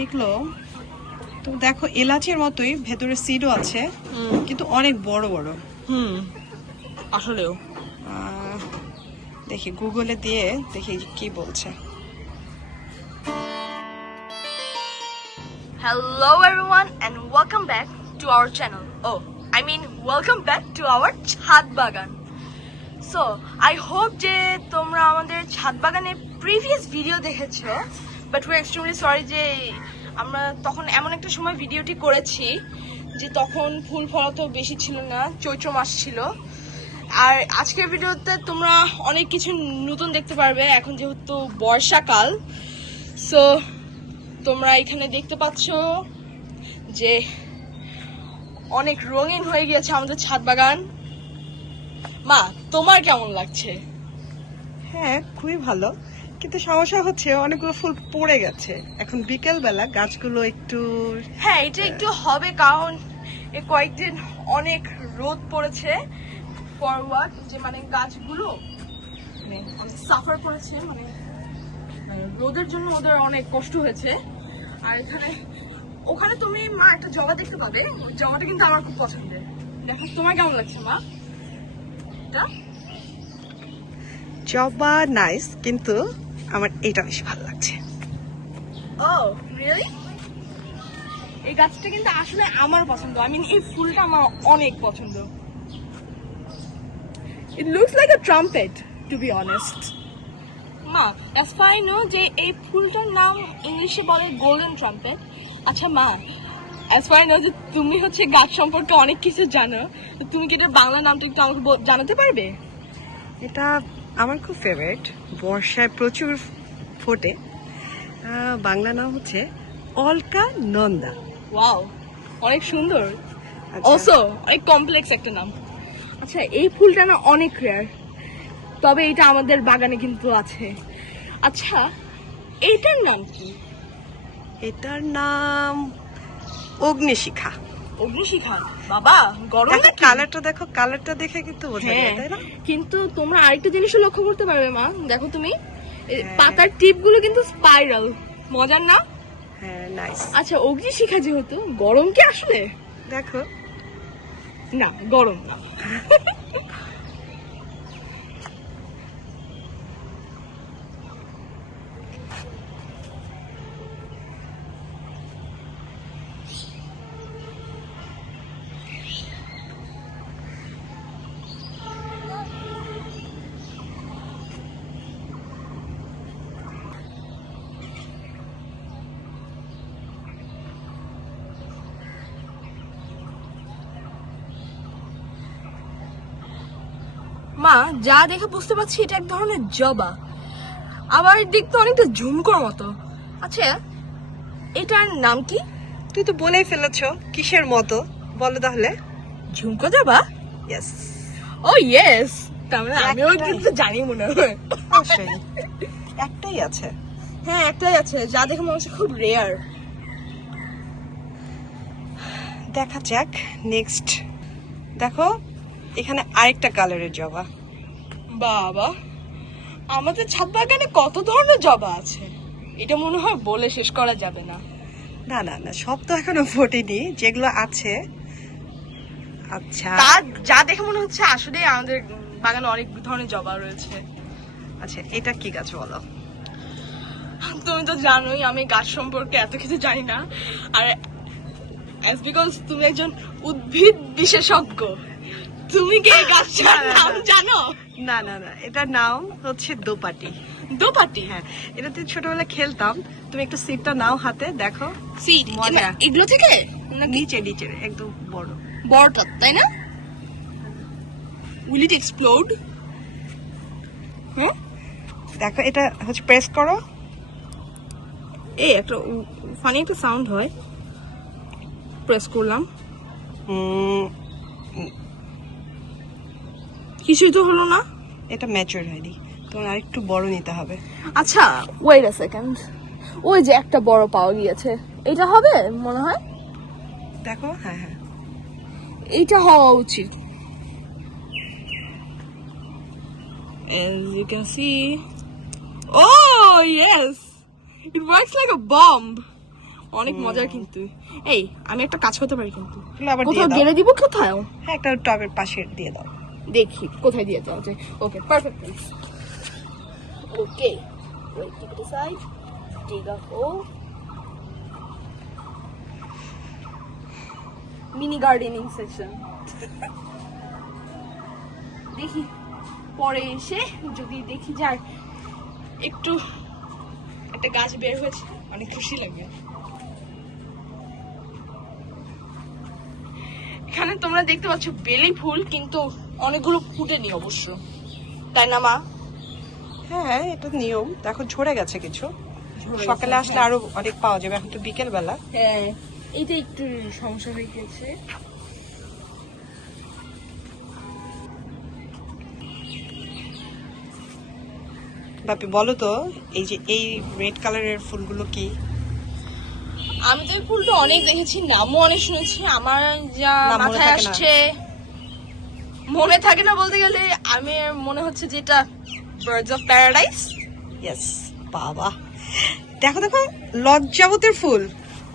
এগুলো তো দেখো এলাচের মতোই, ভেতরে সিডও আছে কিন্তু অনেক বড় বড়। আসলেও দেখি গুগলে দিয়ে দেখি কি বলছে। Hello everyone and welcome back to our channel. Welcome back to our ছাদ বাগান. So, I hope যে তোমরা আমাদের ছাদ বাগানের previous ভিডিও দেখেছো, but we're extremely sorry যে আমরা তখন এমন একটা সময় ভিডিওটি করেছি যে তখন ফুল ফল তো বেশি ছিল না, চৈত্র মাস ছিল। আর আজকের ভিডিওতে তোমরা অনেক কিছু নতুন দেখতে পারবে এখন যেহেতু বর্ষাকাল। সো তোমরা এখানে দেখতে পাচ্ছ যে অনেক রঙিন হয়ে গিয়েছে আমাদের ছাদ বাগান। মা, তোমার কেমন লাগছে? হ্যাঁ, খুবই ভালো, কিন্তু সমস্যা হচ্ছে অনেকগুলো ফুল পড়ে গেছে। এখন বিকেল বেলা গাছগুলো একটু হ্যাঁ, এটা একটু হবে কারণ এই কয়েকদিন অনেক রোদ পড়েছে। ফরওয়ার্ড যে মানে গাছগুলো অনেক সাফার করেছে, মানে রোদের জন্য ওদের অনেক কষ্ট হয়েছে। আর ওখানে তুমি মা একটা জবা দেখতে পাবে, ওই জবাটা কিন্তু আমার খুব পছন্দের। দেখো তোমার কেমন লাগছে মা? জবা নাইস, কিন্তু আমার এটা বেশি ভালো লাগছে। Oh, really? এই গাছটা কিন্তু আসলে আমার পছন্দ। এই ফুলটা আমার অনেক পছন্দ। It looks like a trumpet, to be honest. মা, as far I know যে এই ফুলটার নাম ইংলিশে বলে গোল্ডেন ট্রাম্পেট। আচ্ছা মা, as far I know যে তুমি হচ্ছে গাছ সম্পর্কে অনেক কিছু জানো, তো তুমি কি এটার বাংলা নামটা একটু আমাকে জানাতে পারবে? এটা আমার খুব ফেভারিট, বর্ষায় প্রচুর ফোটে। বাংলা নাম হচ্ছে অলকা নন্দা। ওয়াও, অনেক সুন্দর। আচ্ছা। অলসো অনেক কমপ্লেক্স একটা নাম। আচ্ছা, এই ফুলটা না অনেক রেয়ার, তবে এটা আমাদের বাগানে কিন্তু আছে। আচ্ছা, এইটার নাম কি? এটার নাম অগ্নিশিখা। অগ্নিশিখা? বাবা, গরম দেখো নাকি? কালারটা, দেখো কালারটা দেখে কিন্তু বোঝা যায়, হ্যাঁ, তাই না? কিন্তু তোমরা আরেকটা জিনিসও লক্ষ্য করতে পারবে মা, দেখো তুমি হ্যাঁ। পাতার টিপ গুলো কিন্তু স্পাইরাল। মজার না? হ্যাঁ, নাইস। আচ্ছা, অগ্নিশিখা যেহেতু, গরম কি আসলে? দেখো না, গরম না। মা, যা দেখে বুঝতে পারছি এটা এক ধরনের জবা, আবার দেখতে অনেকটা ঝুমকোর মতো। আচ্ছা, এটার নাম কি? তুই তো বলেই ফেলেছো কিসের মতো, বলো তাহলে। ঝুমকো জবা? ইয়েস, ও ইয়েস, তার মানে আমিও একটাই। কিন্তু জানি মনে হয়। অবশ্যই একটাই আছে। হ্যাঁ, একটাই আছে, যা দেখে মনে হচ্ছে খুব রেয়ার। দেখা যাক নেক্সট। দেখো এখানে আরেকটা কালারের জবা। বাবা, আমাদের ছাদ বাগানে কত ধরনের জবা আছে, এটা মনে হয় বলে শেষ করা যাবে না। না না না, সব তো এখনো ফোটেনি, যেগুলো আছে। আচ্ছা তা যা দেখে মনে হচ্ছে আসলে আমাদের বাগানে অনেক ধরনের জবা রয়েছে। আচ্ছা, এটা কি গাছ বলো? তুমি তো জানোই আমি গাছ সম্পর্কে এত কিছু জানি না, আর as because তুমি একজন উদ্ভিদ বিশেষজ্ঞ, তুমি কি এই গাছটার নাম জানো? না না না, এটার নাম হচ্ছে দোপাটি। দোপাটি? হ্যাঁ, এটাতে ছোটবেলায় খেলতাম। তুমি একটু সিটটা নাও হাতে, দেখো সিড? মজা। এগুলো থেকে নিচে নিচে একদম বড় বড়টা, তাই না? Will it explode? হ্যাঁ, দেখো এটা হচ্ছে প্রেস করো। এই একটা ফানি একটা সাউন্ড হয়, প্রেস করলাম, কিছুই তো হলো না। এটা ম্যাচিউর হয়নি, তোমার আরেকটু বড় নিতে হবে। আচ্ছা, ওয়েট আ সেকেন্ড, ওই যে একটা বড় পাওয়া গিয়েছে, এটা হবে মনে হয়। দেখো, হ্যাঁ হ্যাঁ, এইটা হওয়া উচিত। As you can see, oh yes, it works like a bomb. অনেক মজার কিন্তু। এই আমি একটা কাজ করতে পারি কিন্তু, এগুলো আবার দিয়ে কোথাও দাও। গেলে দিব কোথাও হ্যাঁ, একটা টবের পাশে দিয়ে দাও। দেখি কোথায় দিয়ে দেওয়া যায়। Okay perfect. Okay wait take it aside, dig a hole, mini gardening session। দেখি পরে এসে যদি দেখি যার একটু একটা গাছ বের হয়েছে অনেক খুশি লাগবে। এখানে তোমরা দেখতে পাচ্ছ বেলি ফুল, কিন্তু অনেকগুলো ফুটেনি অবশ্য, তাই না মা? হ্যাঁ, এটা নিয়ম। এখন ঝরে গেছে কিছু, সকালে আসলে আরো অনেক পাওয়া যাবে। এখন তো বিকেল বেলা। হ্যাঁ, এইটা একটু সমস্যা হয়ে গেছে। বাপি বলো তো, এই যে এই রেড কালারের ফুলগুলো কি? আমি তো এই ফুলটা অনেক দেখেছি, নামও অনেক শুনেছি। আমার যা নাম মনে মাথায় থাকে না। আসছে, মনে থাকে না বলতে গেলে, আমি মনে হচ্ছে যেটা বার্ডস অফ প্যারাডাইস। ইয়েস, বাবা দেখো দেখো, লজ্জাবতীর ফুল।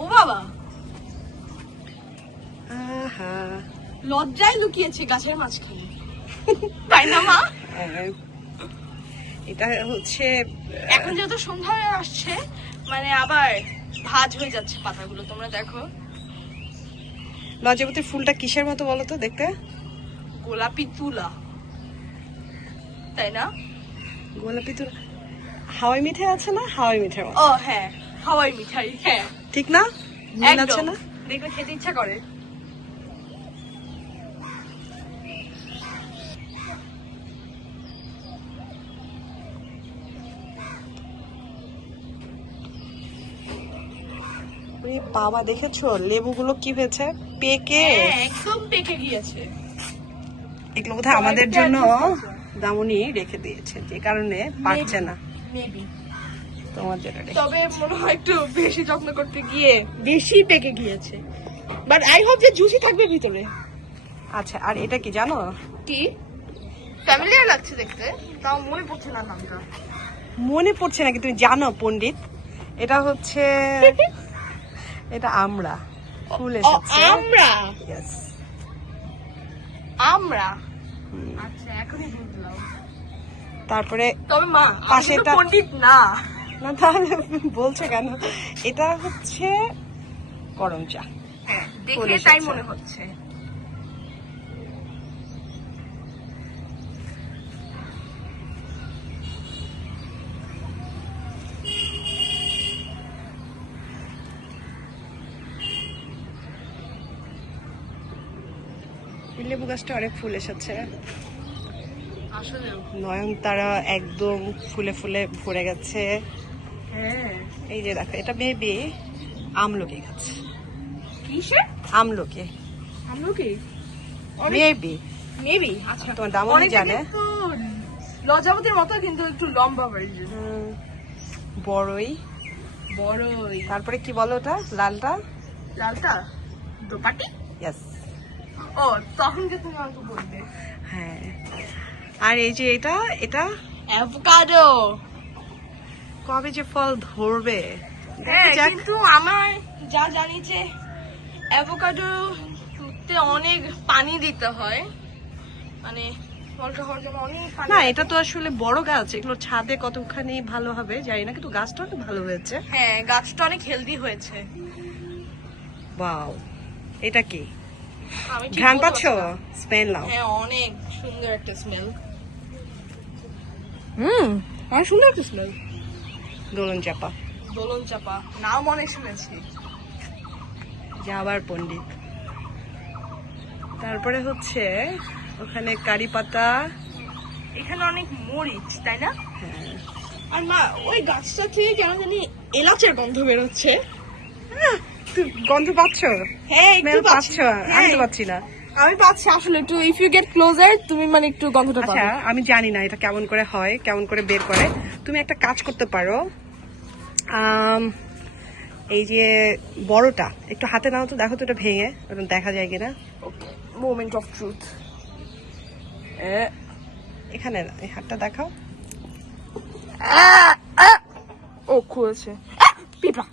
ও বাবা, আহা, লজ্জায় লুকিয়েছে গাছের মাঝখানে, তাই না মা? এটা হচ্ছে এখন যেহেতু সন্ধ্যা হয়ে আসছে, মানে আবার ভাঁজ হয়ে যাচ্ছে পাতাগুলো, তোমরা দেখো। লজ্জাবতীর ফুলটা কিসের মতো বলো তো দেখতে? গোলাপি তুলা, তাই না? গোলাপি তো হাওয়াই মিঠাই আছে না, হাওয়াই মিঠাই মতো, ও হ্যাঁ, হাওয়াই মিঠাই। হ্যাঁ ঠিক না? মিল আছে একদম, না? দেখলে খেতে ইচ্ছা করে। ওরে বাবা, দেখেছো লেবুগুলো কি হয়েছে, পেকে। হ্যাঁ, একদম পেকে গিয়েছে। এগুলো বোধহয় আমাদের জন্য দামুনি রেখে দিয়েছে, যে কারণে পারছে না মেবি, তোমার জন্য রেখে। তবে মনে হয় একটু বেশি যত্ন করতে গিয়ে বেশি পেকে গিয়েছে, বাট আই হোপ যে জুসি থাকবে ভিতরে। আচ্ছা, আর এটা কি জানো? কি ফ্যামিলিয়ার লাগছে দেখতে, তাও মনে পড়ছে না নামটা। মনে পড়ছে নাকি, তুমি জানো পণ্ডিত? এটা হচ্ছে এটা আমরা ফুল এসেছে। আমরা Yes. আমরা আচ্ছা, এখনই বুঝলাম। তারপরে তবে মা, আমি পাশেটা- তো পণ্ডিত না। না, তাহলে বলছে কেন? এটা হচ্ছে গরম চা। হ্যাঁ, ফুল দেখে তাই এসেছে। মনে হচ্ছে। এই লেবু গাছটা অনেক ফুল এসেছে। আসলে নয়নতারা একদম ফুলে ফুলে ভরে গেছে। হ্যাঁ, এই যে দেখো, এটা মেবি আমলকি গাছ। কিসের আমলকি আমলকি? মেবি। মেবি। আচ্ছা, তোমার দামনি অনেকটা জানে। কিন্তু লজ্জাবতীর মতো, কিন্তু একটু লম্বা ভার্জন। বড়ই। বড়ই। তারপরে কি বলো ওটা, লালটা? লালটা দোপাটি। ইয়েস। ও, তখন যে তুমি আমাকে বলবে। হ্যাঁ, আর এই যে এটা এটা অ্যাভোকাডো। কবে যে ফল ধরবে হ্যাঁ, দেখা যাক। কিন্তু আমার যা জানি যে অ্যাভোকাডোতে অনেক পানি দিতে হয়, মানে ফলটা হওয়ার জন্য অনেক পানি। না, এটা তো আসলে বড় গাছ, এগুলো ছাদে কতখানি ভালো হবে জানি না, কিন্তু গাছটা অনেক ভালো হয়েছে। হ্যাঁ, গাছটা অনেক হেলদি হয়েছে। ওয়াও, এটা কি আমি ঠিক ঘ্রাণ বলতে পাচ্ছ? পারছি না। স্মেল নাও। হ্যাঁ, অনেক সুন্দর একটা স্মেল। অনেক সুন্দর একটা স্মেল। দোলন চাপা। দোলন চাপা, নাম অনেক শুনেছি। যাবার পণ্ডিত। তারপরে হচ্ছে ওখানে কারি পাতা। এখানে অনেক মরিচ, তাই না? হ্যাঁ, আর মা, ওই গাছটা থেকে কেন জানি এলাচের গন্ধ বেরোচ্ছে। তুই গন্ধ পাচ্ছ? হ্যাঁ, একটু স্মেল পাচ্ছি। পাচ্ছ? আমি তো পাচ্ছি না। আমি পাচ্ছি আসলে, একটু ইফ ইউ গেট ক্লোজার তুমি মানে একটু গন্ধটা আচ্ছা, পাবে। আমি জানি না এটা কেমন করে হয়, কেমন করে বের করে। তুমি একটা কাজ করতে পারো, এই যে বড়টা একটু হাতে নাও তো, দেখো তো এটা ভেঙে ওরকম দেখা যায় কিনা। ওকে, মোমেন্ট অফ ট্রুথ। এখানে না, এই হাতটা দেখাও। ও খুলেছে। পিঁপড়া।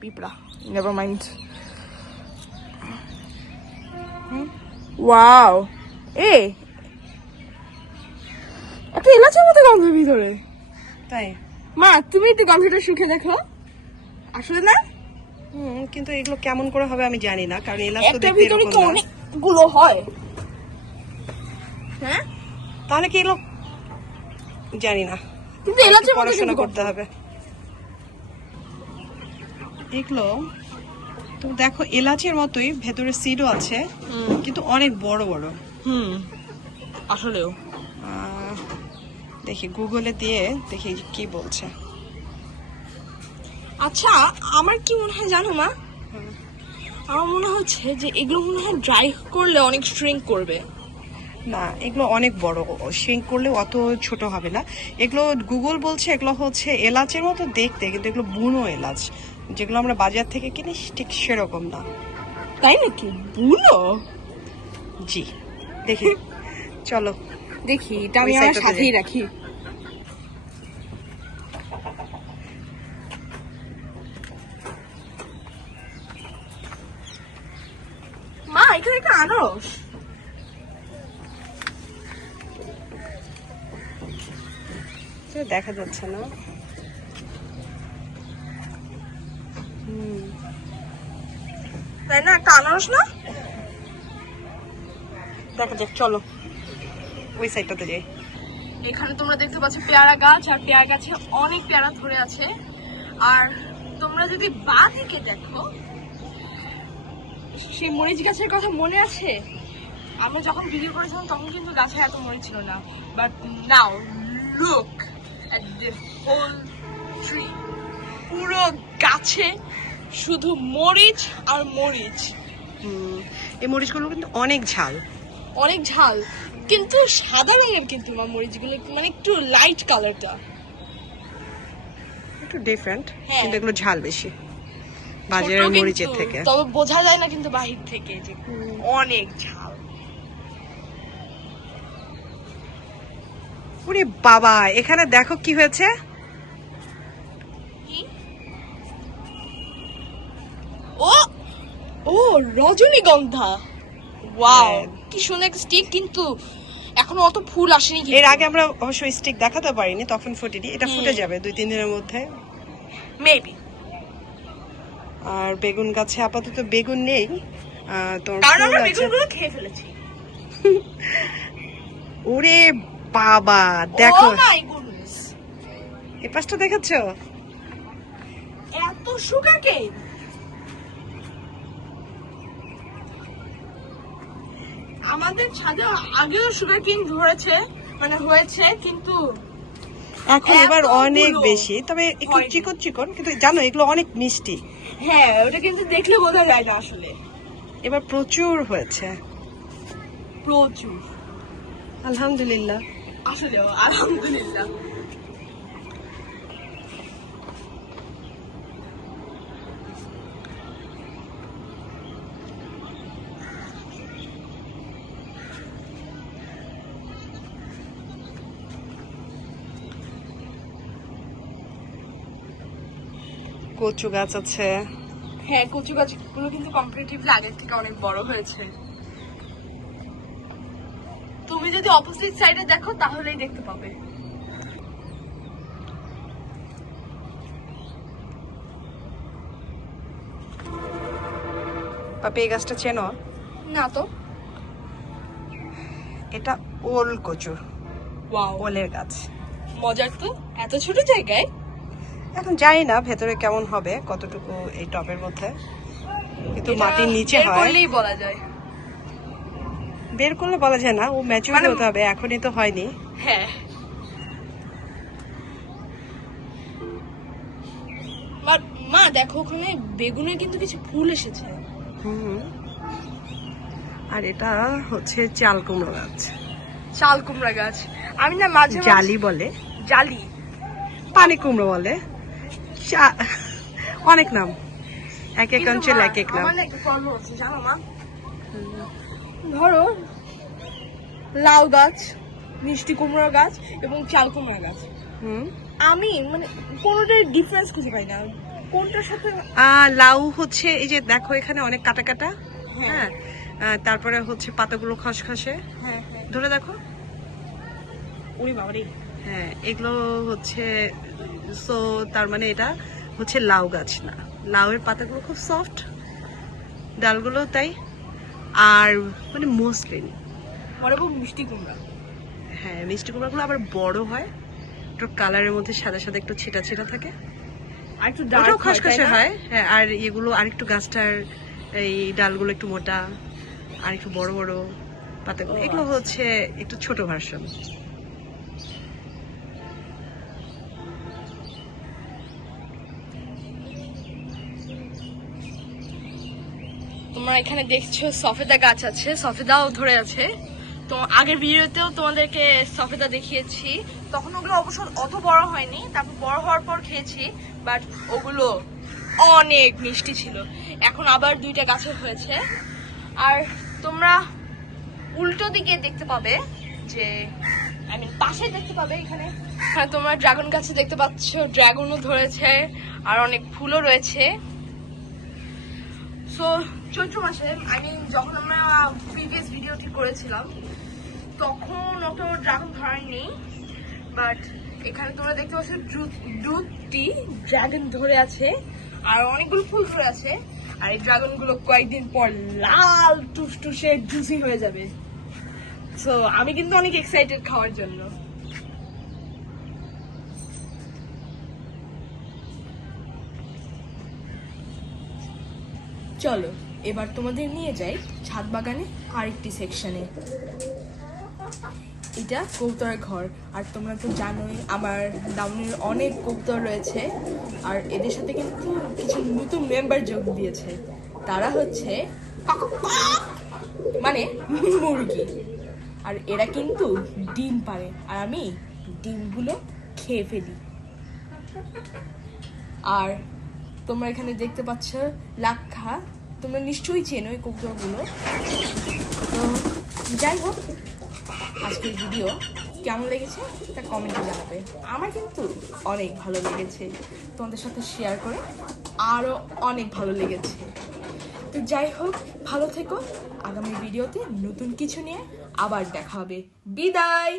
পিঁপড়া, নেভার মাইন্ড। ওয়াও, এ একটা এলাচের মতো গন্ধ ভিতরে। তাই? মা তুমি একটু গন্ধটা শুকে দেখো, আসলে না? কিন্তু এগুলো কেমন করে হবে আমি জানি না, কারণ এলাচ তো একটা দেখতে ভিতরে এরকম তো না। অনেকগুলো হয়। হ্যাঁ, তাহলে কি এগুলো জানি না, কিন্তু এলাচের মতো পড়াশোনা কিন্তু করতে হবে এগুলো। তো দেখো এলাচের মতোই ভেতরে সিডও আছে, কিন্তু অনেক বড় বড়। আসলেও দেখি গুগলে দিয়ে দেখি কি বলছে। আচ্ছা, আমার কি মনে হয় জানো মা, আমার মনে হচ্ছে যে এগুলো মনে হয় ড্রাই করলে অনেক শ্রিঙ্ক করবে। না, এগুলো অনেক বড়, শ্রিঙ্ক করলে অত ছোট হবে না। এগুলো গুগল বলছে এগুলো হচ্ছে এলাচের মতো দেখতে, কিন্তু এগুলো বুনো এলাচ, যেগুলো আমরা বাজার থেকে কিনি ঠিক সেরকম না। তাই নাকি? বুনো? জি, দেখি চলো দেখি, এটা আমি ওই আমার সাইডটাতে সাথেই যাই। রাখি। মা এখানে একটা আনারস। দেখা যাচ্ছে না। তাই না, একটা আনারস না? দেখা যাক, চলো ওই সাইডটাতে যাই। এখানে তোমরা দেখতে পাচ্ছ পেয়ারা গাছ, আর পেয়ারা গাছে অনেক পেয়ারা ধরে আছে। আর তোমরা যদি বাঁ দিকে দেখো, সেই মরিচ গাছের কথা মনে আছে? আমরা যখন ভিডিও করেছিলাম তখন কিন্তু গাছে এত মরিচ ছিল না, but now look at this whole tree. পুরো গাছে শুধু মরিচ আর মরিচ। এই মরিচগুলো কিন্তু অনেক ঝাল। অনেক ঝাল, কিন্তু সাদা রঙের, কিন্তু মরিচগুলো মানে একটু লাইট কালারটা। একটু ডিফারেন্ট, হ্যাঁ। কিন্তু এগুলো ঝাল বেশি বাজারের ছোট কিন্তু, মরিচের থেকে। তবে বোঝা যায় না কিন্তু বাহির থেকে যে অনেক ঝাল। ওরে বাবা, এখানে দেখো কি হয়েছে। ও ও রজনীগন্ধা, ওয়াও, হ্যাঁ। কি সুন্দর স্টিক, কিন্তু এখনো অত ফুল আসেনি। এর আগে আমরা অবশ্য স্টিক দেখাতে পারিনি, তখন ফুটেনি। এটা ফুটে যাবে 2-3 দিনের মধ্যে। মেবি, আর বেগুন গাছে আপাতত বেগুন নেই, তোমার কারণ ফুল আমরা আছে। বেগুনগুলো খেয়ে ফেলেছি। ওরে বাবা, দেখো ও মাই গুডনেস, এই পাশটা দেখাচ্ছো? এত শুকাকে। আমাদের ছাদে আগেও সুগার কেন ধরেছে, মানে হয়েছে, কিন্তু এখন এবার এতগুলো অনেক বেশি, তবে একটু হয়নি। চিকন চিকন, কিন্তু জানো এগুলো অনেক মিষ্টি। হ্যাঁ, ওটা কিন্তু দেখলে বোঝা যায় না আসলে। এবার প্রচুর হয়েছে, প্রচুর, আলহামদুলিল্লাহ। আসলে আলহামদুলিল্লাহ। কচু গাছ আছে। হ্যাঁ, কচু গাছগুলো কিন্তু কম্পারেটিভলি আগের থেকে অনেক বড় হয়েছে। তুমি যদি অপোজিট সাইডে দেখো তাহলেই দেখতে পাবে। পাপি, এই গাছটা চেনো? না তো। এটা ওল কচু, ওয়াও, ওলের গাছ। মজার তো, এত ছোট জায়গায়। এখন জানি না ভেতরে কেমন হবে, কতটুকু এই টবের মধ্যে, কিন্তু এটা মাটির নিচে বের হয়। করলেই বলা যায়। বের করলে বলা যায় না, ও ম্যাচিউর মানে- হতে হবে, এখনই তো হয়নি। হ্যাঁ, মা দেখো ওখানে বেগুনের কিন্তু কিছু ফুল এসেছে। আর এটা হচ্ছে চাল কুমড়ো গাছ, চাল কুমড়া গাছ। আমি না মাঝে মাঝে- জালি বলে, জালি, পানি কুমড়ো বলে, অনেক নাম, এক এক কিন্তু অঞ্চল মা, এক এক নাম। আমার না একটা প্রবলেম হচ্ছে জানো মা। ধরো লাউ গাছ, মিষ্টি কুমড়া গাছ এবং চাল কুমড়া গাছ, হুম, আমি মানে কোনোটার ডিফারেন্স খুঁজে পাই না। কোনটার সাথে? লাউ হচ্ছে এই যে দেখো এখানে অনেক কাটা কাটা, হ্যাঁ, তারপরে হচ্ছে পাতাগুলো খসখসে, হ্যাঁ হ্যাঁ। ধরে দেখো, ওরে বাবা রে। হ্যাঁ এগুলো হচ্ছে, সো তার মানে এটা হচ্ছে লাউ গাছ না, লাউয়ের পাতাগুলো খুব সফট, ডালগুলো তাই, আর মানে মসৃণ। বড় বড় মিষ্টি কুমড়া। হ্যাঁ মিষ্টি কুমড়াগুলো আবার বড় হয়, একটু কালারের মধ্যে সাদা সাদা একটু ছিটা ছিটা থাকে, আর একটু ওটাও ডার্ক খসখসে হয়, হ্যাঁ, আর এগুলো আরেকটু গাছটার এই ডালগুলো একটু মোটা আর একটু বড় বড় পাতাগুলো, ও, এগুলো আচ্ছা। হচ্ছে একটু ছোট ভার্সন। তোমরা এখানে দেখছো সফেদা গাছ আছে, সফেদাও ধরে আছে। তো আগের ভিডিওতেও তোমাদেরকে সফেদা দেখিয়েছি, তখন ওগুলো অবশ্য অত বড় হয়নি, তারপর বড় হওয়ার পর খেয়েছি, বাট ওগুলো অনেক মিষ্টি ছিল। এখন আবার 2টা গাছে হয়েছে। আর তোমরা উল্টো দিকে দেখতে পাবে যে পাশে দেখতে পাবে এখানে, হ্যাঁ তোমরা ড্রাগন গাছে দেখতে পাচ্ছ, ড্রাগনও ধরেছে আর অনেক ফুলও রয়েছে। সো চৈত্র মাসে যখন আমরা প্রিভিয়াস ভিডিওটি করেছিলাম তখন অত ড্রাগন ধরেনি, বাট এখানে তোমরা দেখতে পাচ্ছ 2টি ড্রাগন ধরে আছে আর অনেকগুলো ফুল ধরে আছে। আর এই ড্রাগন গুলো কয়েকদিন পর লাল টুসটুসে জুসি হয়ে যাবে। সো আমি কিন্তু অনেক এক্সাইটেড খাওয়ার জন্য। চলো এবার তোমাদের নিয়ে যাই ছাদ বাগানে আরেকটি সেকশনে। এটা কবুতরের ঘর, আর তোমরা তো জানোই আমার ডাউনের অনেক কবুতর রয়েছে, আর এদের সাথে কিন্তু কিছু নতুন মেম্বার যোগ দিয়েছে। তারা হচ্ছে মানে মুরগি, আর এরা কিন্তু ডিম পারে, আর আমি ডিমগুলো খেয়ে ফেলি। আর তোমরা এখানে দেখতে পাচ্ছ লাক্ষা, তোমরা নিশ্চয়ই চেনো এই কবুতরগুলো। তো যাই হোক, আজকের ভিডিও কেমন লেগেছে তা কমেন্টে জানাবে। আমার কিন্তু অনেক ভালো লেগেছে, তোমাদের সাথে শেয়ার করে আরও অনেক ভালো লেগেছে। তো যাই হোক, ভালো থেকো, আগামী ভিডিওতে নতুন কিছু নিয়ে আবার দেখা হবে। বিদায়।